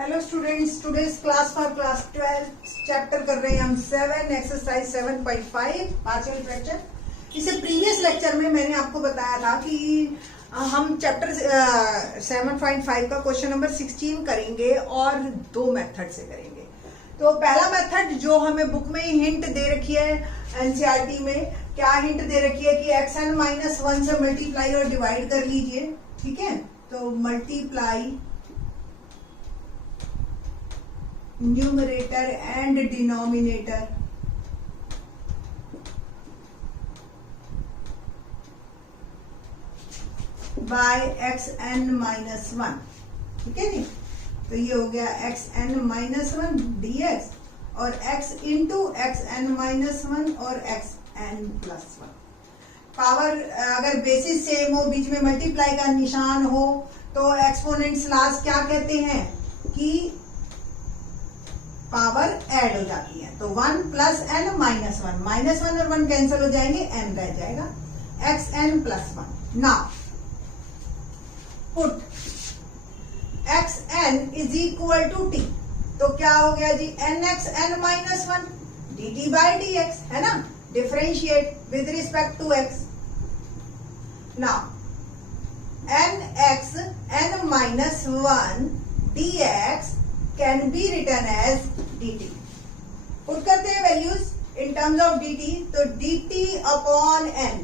Hello students, today's class for class 12 chapter कर रहे हैं हम 7 एक्सरसाइज 7.5 पार्शियल फ्रैक्शन। इसे प्रीवियस लेक्चर में मैंने आपको बताया था कि हम चैप्टर 7.5 का क्वेश्चन नंबर 16 करेंगे और दो मेथड से करेंगे। तो पहला मेथड जो हमें बुक में ही हिंट दे रखी है, एनसीईआरटी में क्या हिंट दे रखी है कि xn-1 से मल्टीप्लाई और डिवाइड कर लीजिए। ठीक है, तो multiply numerator and denominator by xn-1। ठीक है जी, तो ये हो गया xn-1 dx और x इंटू xn-1 और xn+1। पावर अगर बेसिस सेम हो, बीच में मल्टीप्लाई का निशान हो, तो एक्सपोनेंट्स लास्ट क्या कहते हैं कि पावर ऐड हो जाती है। तो 1 प्लस एन माइनस वन और 1 कैंसिल हो जाएंगे, n रह जाएगा xn+1। Now put xn is equal to t, तो क्या हो गया जी nxn-1 dt बाई dx, है ना। Differentiate with respect to x। Now nxn-1 dx can be written as dt। Put करते हैं values in terms of dt, तो dt upon n,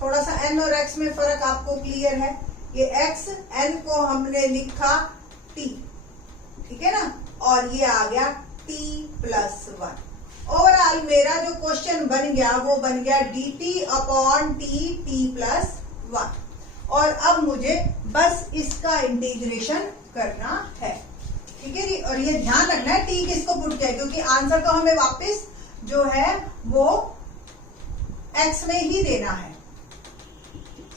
थोड़ा सा n और x में फर्क आपको क्लियर है। ये x n को हमने लिखा t, ठीक है ना, और ये आ गया t+1। ओवरऑल मेरा जो क्वेश्चन बन गया वो बन गया dt अपॉन t+1। और अब मुझे बस इसका इंटीग्रेशन करना है। ठीक है जी, और ये ध्यान रखना है t किसको पुट किया है, क्योंकि आंसर तो हमें वापस जो है वो x में ही देना है।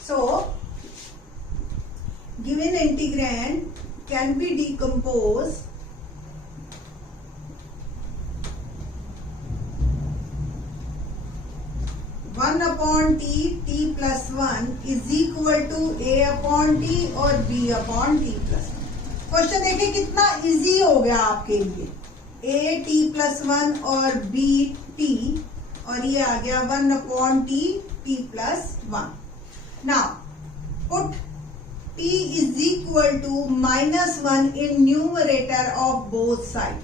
So given integrand can be decompose one upon t+1 is equal to a upon t और b अपॉन t+1। क्वेश्चन देखिए कितना इजी हो गया आपके लिए, a t+1 और b t, और ये आ गया 1 upon t+1। Now put t is equal to -1 in numerator of both side.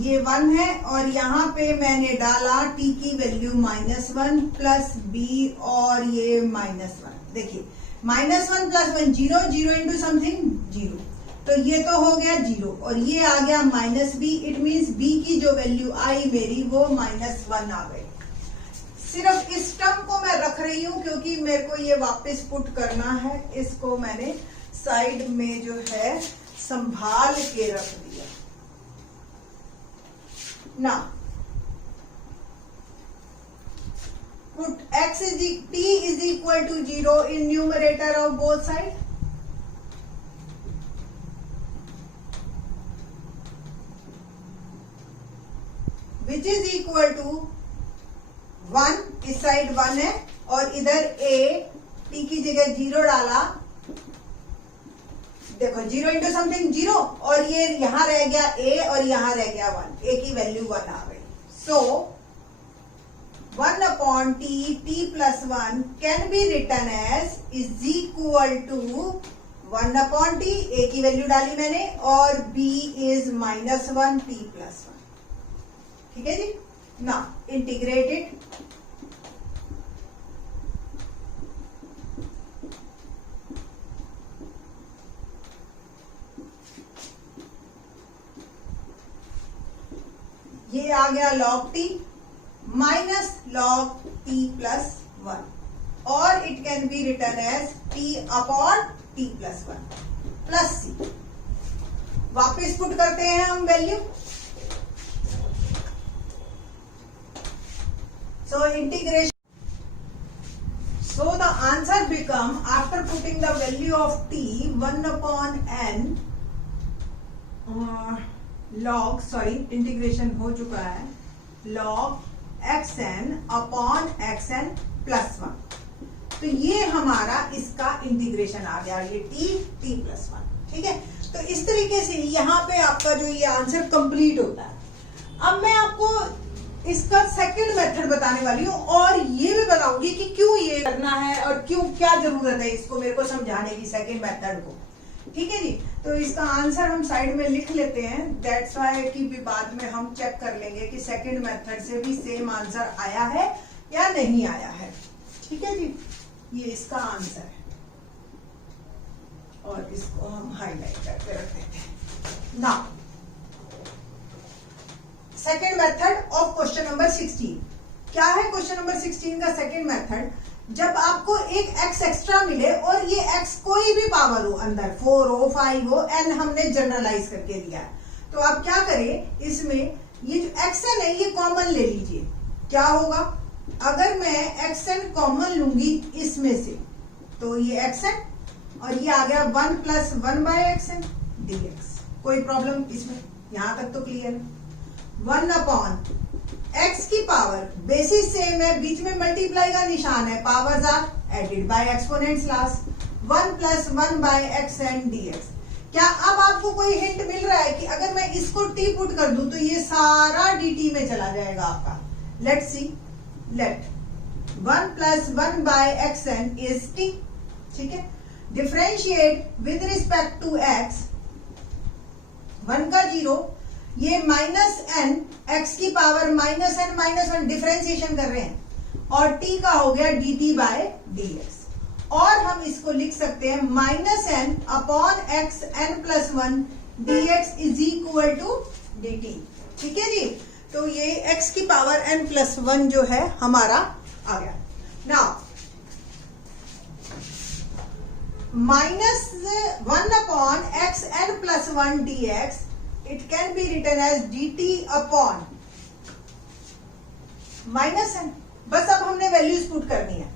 ये 1 है और यहाँ पे मैंने डाला t की वैल्यू -1 प्लस b और ये -1। देखिए -1 प्लस 1 0, 0 इंटू समथिंग 0, तो ये तो हो गया 0 और ये आ गया -b। इट मीन्स b की जो वैल्यू आई मेरी वो -1 आ गई। सिर्फ इस टर्म को मैं रख रही हूं क्योंकि मेरे को ये वापस पुट करना है। इसको मैंने साइड में जो है संभाल के रख दिया ना। Put t is equal to 0 in numerator of both sides. Which is equal to 1, इस साइड 1 है और इधर a, t की जगह 0 डाला। देखो 0 इंटू समथिंग 0 और ये यहां रह गया a और यहां रह गया 1, a की वैल्यू 1 आ गई। सो 1 upon t+1 can be written as is equal to 1 upon t, a की वैल्यू डाली मैंने, और b is -1 t+1। ठीक है जी, ना इंटीग्रेटेड ये आ गया log t minus log t+1 और it can be return as t upon t+1 plus c। वापिस पुट करते हैं हम value. So integration, so the answer become after putting the value of t 1 upon n log, sorry integration हो चुका है, log xn upon xn+1। तो ये हमारा इस इसका इंटीग्रेशन आ गया, ये t प्लस 1। ठीक है, तो इस तरीके से यहाँ पे आपका जो ये आंसर कंप्लीट होता है। अब मैं आपको इसका सेकंड मेथड बताने वाली हूँ और ये भी बताऊंगी कि क्यों ये करना है और क्यों, क्या जरूरत है इसको मेरे को समझाने की, सेकंड मेथड को। ठीक है जी, तो इसका आंसर हम साइड में लिख लेते हैं, दैट्स व्हाई कि भी बाद में हम चेक कर लेंगे कि सेकंड मेथड से भी सेम आंसर आया है या नहीं आया है। ठीक है जी, ये इसका आंसर है और इसको हम हाईलाइट करके रख देते हैं। Now second method of question number 16। क्या है क्वेश्चन नंबर 16 का सेकेंड मेथड? जब आपको एक x एक्स्ट्रा मिले और ये x कोई भी पावर हो, अंदर 4 हो 5 हो, n हमने जनरलाइज करके दिया है, तो आप क्या करें, इसमें ये जो xn है ये कॉमन ले लीजिए। क्या होगा अगर मैं xn कॉमन लूंगी इसमें से, तो ये xn और ये आ गया 1 प्लस 1 बाय xn dx। कोई प्रॉब्लम इसमें? यहां तक तो क्लियर है। 1 अपॉन x की पावर, बेसिस सेम है, बीच में मल्टीप्लाई का निशान है, powers are added by exponents last, 1 plus 1 by xn dx। क्या अब आपको कोई हिंट मिल रहा है कि अगर मैं इसको t पुट कर दूं तो ये सारा dt में चला जाएगा आपका? Let's see, let 1 plus 1 by xn is t। ठीक है, differentiate with respect to x, 1 का 0, ये माइनस n, x की power minus n minus 1, differentiation कर रहे हैं, और t का हो गया dt बाय dx। और हम इसको लिख सकते हैं minus n upon x n plus 1 dx is equal to dt। ठीक है जी, तो ये x की पावर n प्लस 1 जो है हमारा आ गया। Now minus 1 upon x n plus 1 dx, it can be written as dt upon minus n। बस अब हमने वैल्यूज पुट करनी है।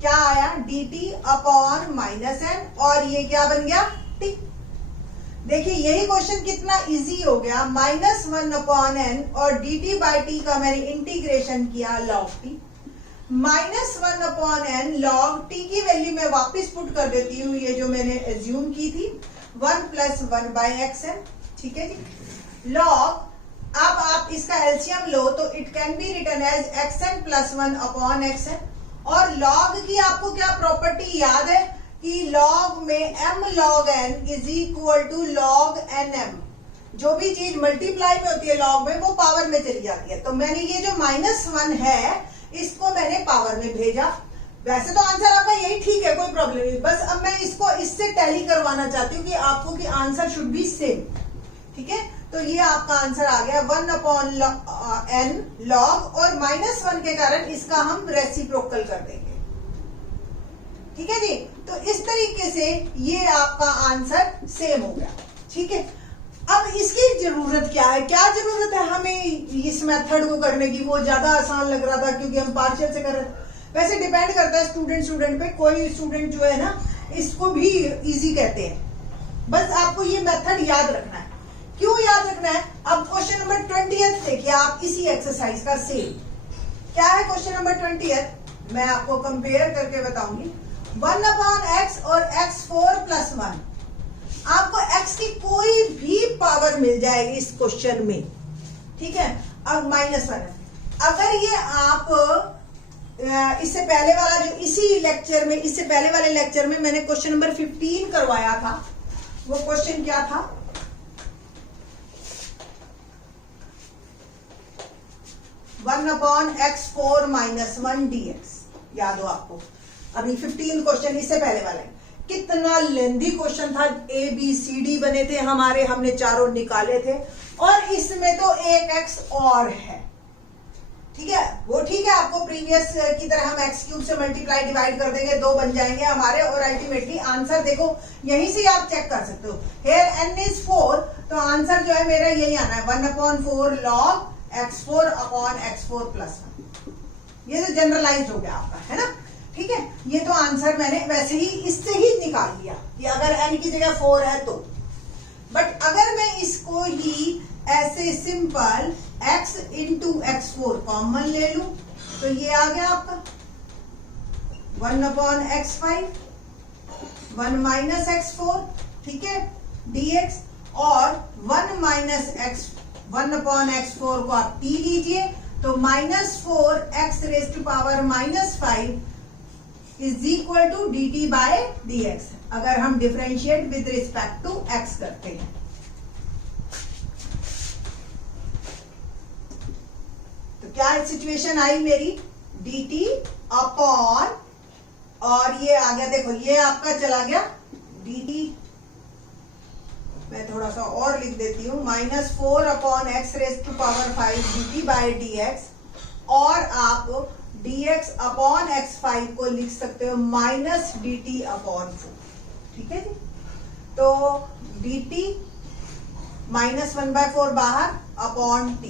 क्या आया? dt अपॉन माइनस n, और ये क्या बन गया? t। देखिए यही क्वेश्चन कितना इजी हो गया। माइनस 1 अपॉन n और dt बाई t का मैंने इंटीग्रेशन किया log t, minus 1 upon n log t की वैल्यू मैं वापस पुट कर देती हूँ, ये जो मैंने एज्यूम की थी, 1 प्लस 1 बाई xn। ठीक है जी, लॉग, अब आप इसका एलसीएम लो तो it can be written as xn plus 1 upon xn। और लॉग की आपको क्या प्रॉपर्टी याद है कि लॉग में m log n is equal to log nm। जो भी चीज मल्टीप्लाई में होती है लॉग में, वो पावर में चली जाती है। तो मैंने ये जो माइनस 1 है इसको मैंने पावर में भेजा। वैसे तो आंसर आपका यही ठीक है, कोई प्रॉब्लम नहीं, बस अब मैं इसको इससे टैली करवाना चाहती हूँ कि आपको कि आंसर शुड बी सेम। ठीक है, तो ये आपका आंसर आ गया 1 अपॉन n log, और माइनस 1 के कारण इसका हम रेसिप्रोकल कर देंगे। ठीक है जी, तो इस तरीके से ये आपका आंसर सेम हो गया। ठीक है, अब इसकी जरूरत क्या है? क्या जरूरत है हमें इस मेथड को करने की? वो ज्यादा आसान लग रहा था क्योंकि हम पार्शियल से कर रहे थे। वैसे डिपेंड करता है स्टूडेंट पे, कोई स्टूडेंट जो है ना इसको भी इजी कहते हैं। बस आपको ये मेथड याद रखना है। क्यों याद रखना है? अब क्वेश्चन नंबर 20 देखिए आप, इसी एक्सरसाइज का सेम। क्या है क्वेश्चन नंबर 20? मैं आपको कंपेयर करके बताऊंगी। 1 अपॉन x और x4 प्लस 1, आपको x की कोई भी पावर मिल जाएगी इस क्वेश्चन में। ठीक है, अब माइनस 1, अगर ये आप इससे पहले वाला जो इसी लेक्चर में, इससे पहले वाले लेक्चर में मैंने क्वेश्चन नंबर 15 करवाया था, वो क्वेश्चन क्या था? 1 अपॉन x4 माइनस 1 dx, याद हो आपको? अभी 15 क्वेश्चन इससे पहले वाला है। कितना लेंदी क्वेश्चन था, ए बी सी डी बने थे हमारे, हमने चारों निकाले थे, और इसमें तो एक x और है। ठीक है, वो ठीक है, आपको प्रीवियस की तरह हम एक्स क्यूब से मल्टीप्लाई डिवाइड कर देंगे, 2 बन जाएंगे हमारे, और अल्टीमेटली आंसर देखो यहीं से आप चेक कर सकते हो। हेयर n इज 4, तो आंसर जो है मेरा यही आना है, 1 upon 4 log x4 upon x4 plus 1। ये तो जनरलाइज हो गया आपका, है ना? ठीक है, ये तो आंसर मैंने वैसे ही इससे ही निकाल लिया कि अगर n की जगह 4 है तो। बट अगर मैं इसको ही ऐसे simple x into x4 common ले लूं तो ये आ गया आपका 1 अपॉन x5 1 माइनस x4, ठीक है, dx, और 1 माइनस x 1 अपॉन x4 को आप t लीजिए, तो -4x⁻⁻5 is equal to dt by dx, अगर हम differentiate with respect to x करते हैं। तो क्या सिचुएशन आई मेरी, dt अपॉन, और ये आ गया, देखो ये आपका चला गया dt, मैं थोड़ा सा और लिख देती हूं, -4 upon x⁻⁵ dt by dx, और आप dx अपॉन x5 को लिख सकते हो -dt अपॉन 4, ठीक है जी। तो dt -1/4 बाहर upon t,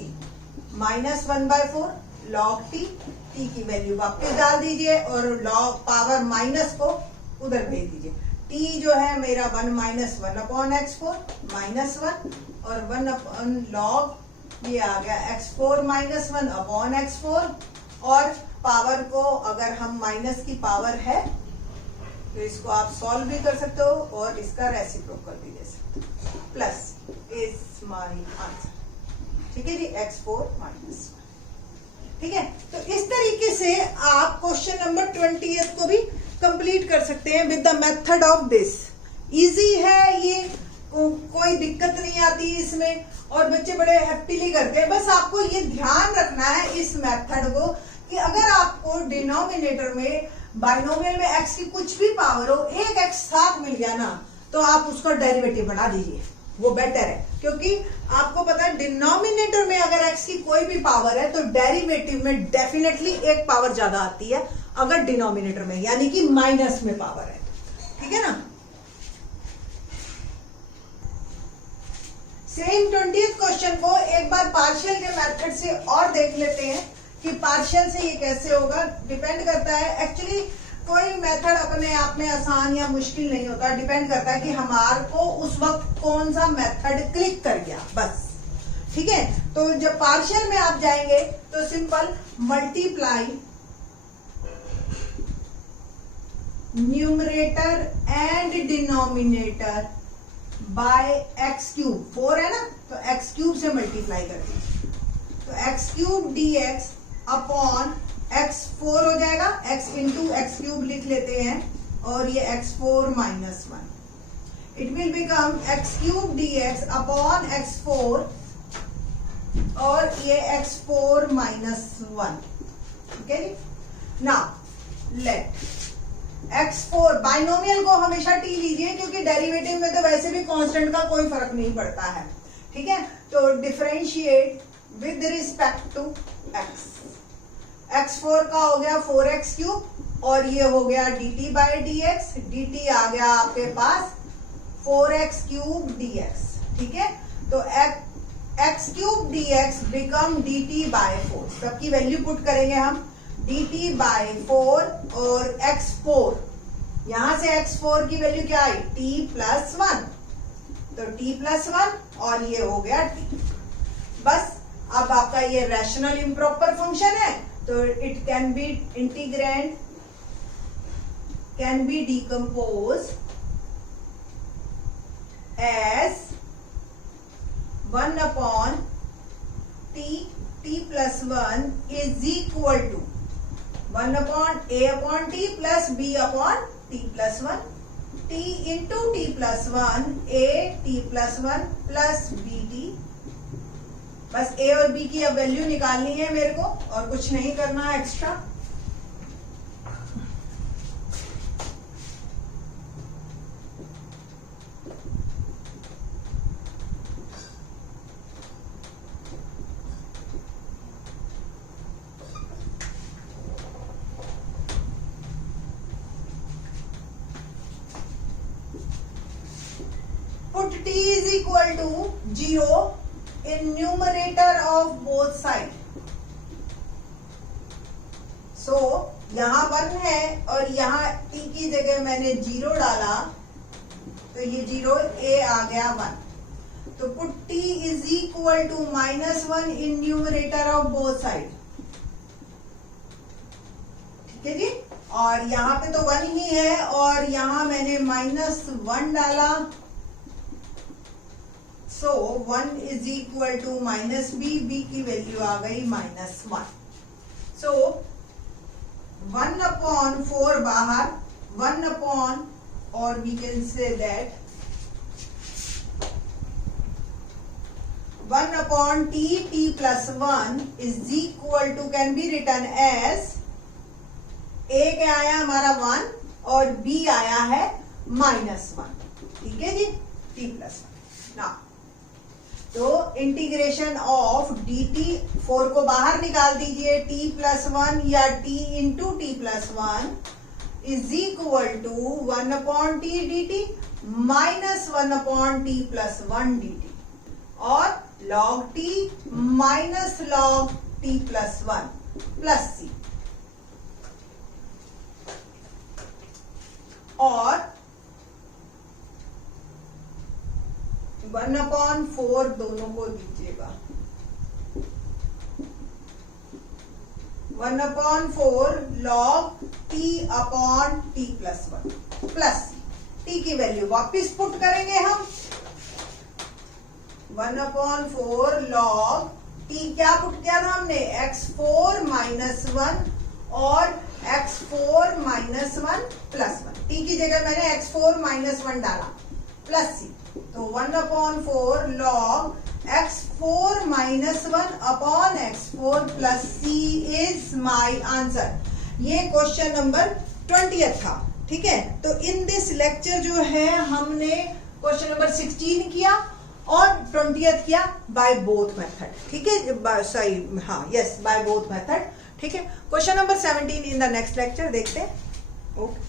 -1/4 log t, t की वैल्यू वापस डाल दीजिए और log पावर माइनस को उधर भेज दीजिए। t जो है मेरा 1 - 1 अपॉन x4 -1, और 1 अपॉन log ये आ गया x4 - 1 अपॉन x4, और पावर को अगर हम माइनस की पावर है तो इसको आप सॉल्व भी कर सकते हो और इसका रेसिप्रोकल भी दे सकते हो, प्लस इज माय आंसर, ठीक है जी, x4 - 1, ठीक है। तो इस तरीके से आप क्वेश्चन नंबर 20 को भी कंप्लीट कर सकते हैं with the method of this. Easy है ये, कोई दिक्कत नहीं आती इसमें, और बच्चे बड़े हैप्पीली करते हैं। बस आपको ये ध्यान रखना है इस मेथड को कि अगर आपको डिनोमिनेटर में बाइनोमियल में x की कुछ भी पावर हो, एक x साथ मिल गया ना, तो आप उसका डेरिवेटिव बना दीजिए, वो बेटर है, क्योंकि आपको पता है डिनोमिनेटर में अगर x की कोई भी पावर है तो डेरिवेटिव में डेफिनेटली एक पावर ज्यादा आती है, अगर डिनोमिनेटर में यानी कि माइनस में पावर है, ठीक है ना। सेम 20th क्वेश्चन को एक बार पार्शियल के मेथड से और देख लेते हैं कि पार्शियल से ये कैसे होगा। डिपेंड करता है, एक्चुअली कोई मेथड अपने आप में आसान या मुश्किल नहीं होता, डिपेंड करता है कि हमारे को उस वक्त कौन सा मेथड क्लिक कर गया, बस, ठीक है। तो जब पार्शियल में आप जाएंगे तो simple multiply numerator and denominator by x³ 4 है ना, तो x³ से मल्टीप्लाई कर दीजिए, तो x³ dx अपॉन x4 हो जाएगा, x इंटू x³ लिख लेते हैं, और ये x4 - 1, it will become x³ dx upon x4, और ये x4 - 1, ठीक है। नाउ लेट x4, बाइनोमियल को हमेशा t लीजिए क्योंकि डेरिवेटिव में तो वैसे भी कांस्टेंट का कोई फर्क नहीं पड़ता है, ठीक है। तो differentiate with respect to x, x4 का हो गया 4x³, और ये हो गया dt बाय dx, dt आ गया आपके पास 4x³ dx, ठीक है। तो x³ dx become dt bye 4, सबकी वैल्यू पुट करेंगे हम, dt बाय 4, और x4, यहां से x4 की वैल्यू क्या आई, t+1, तो t+1, और ये हो गया t। बस अब आपका ये रैशनल इम्प्रॉपर फंक्शन है, तो it can be integrand can be decompose as 1 upon t+1 is equal to 1 upon a/t plus b/t+1, t into t+1 a t+1 plus bt। बस a और b की अब वैल्यू निकालनी है मेरे को, और कुछ नहीं करना है extra. Put t is equal to 0 in numerator of both side. So यहाँ 1 है और यहाँ t की जगह मैंने 0 डाला, तो ये 0 a आ गया 1, तो put t is equal to -1 in numerator of both side, ठीक है जी। और यहाँ पे तो 1 ही है और यहाँ मैंने -1 डाला, so 1 is equal to -b, b की वैल्यू आ गई -1। सो 1/4 बाहर, 1 और we can say that 1/t plus 1 is equal to can be written as a क्या आया हमारा 1 और b आया है -1। ठीक है जी, t plus 1। ना तो इंटीग्रेशन ऑफ dt, 4 को बाहर निकाल दीजिए, t plus 1 या t into t plus 1 is equal to 1/t dt -1/t plus 1 dt और log t minus log t plus 1 plus c और 1/4 दोनों को दीजिएगा, 1/4 log t upon t plus 1 plus t की वैल्यू वापिस पुट करेंगे हम, 1/4 log t क्या पुट किया था हमने, x4 -1 और x4 -1 plus 1, t की जगह मैंने x4 -1 डाला प्लस c, तो 1/4 log x4 -1 upon x4 plus c is my answer. ये क्वेश्चन नंबर 20 था। ठीक है, तो इन दिस लेक्चर जो है हमने क्वेश्चन नंबर 16 किया और 20 किया बाय बोथ मेथड। ठीक है, सॉरी, हाँ, यस, बाय बोथ मेथड। ठीक है, question number 17 in the next lecture देखते हैं। ओके।